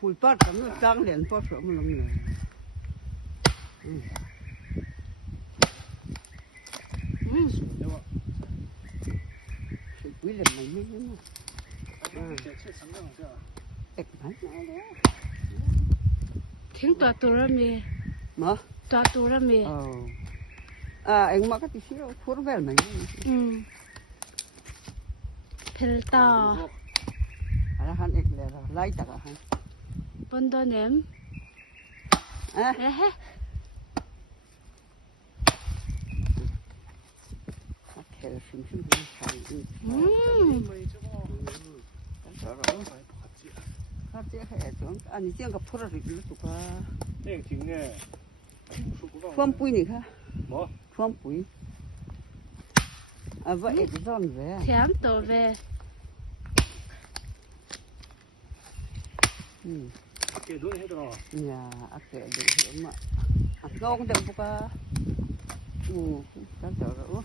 Phủi bắt cả nó trắng liền bắt sợ mà lắm này. Sự quý là mày mới nữa. Tiếng tòa tù ra mì. Mà? Tòa tù ra mì. Anh mà cái tí xíu phút về mày. Phèl tà. Han ek le lai ta han. Bondo nem. À. Kêu sim sim sai. 같이 해 좀. 아니 지금 풀어 주기로 두가. 땡 징네. 투엄 뿌이니까. 뭐? 투엄 뿌이. 아, vậy thì giòn về. Thém tổ về. 밖에 눈 해더라. 야, 아까 엄마. 아, 너무 좀 보가. 잘 들어.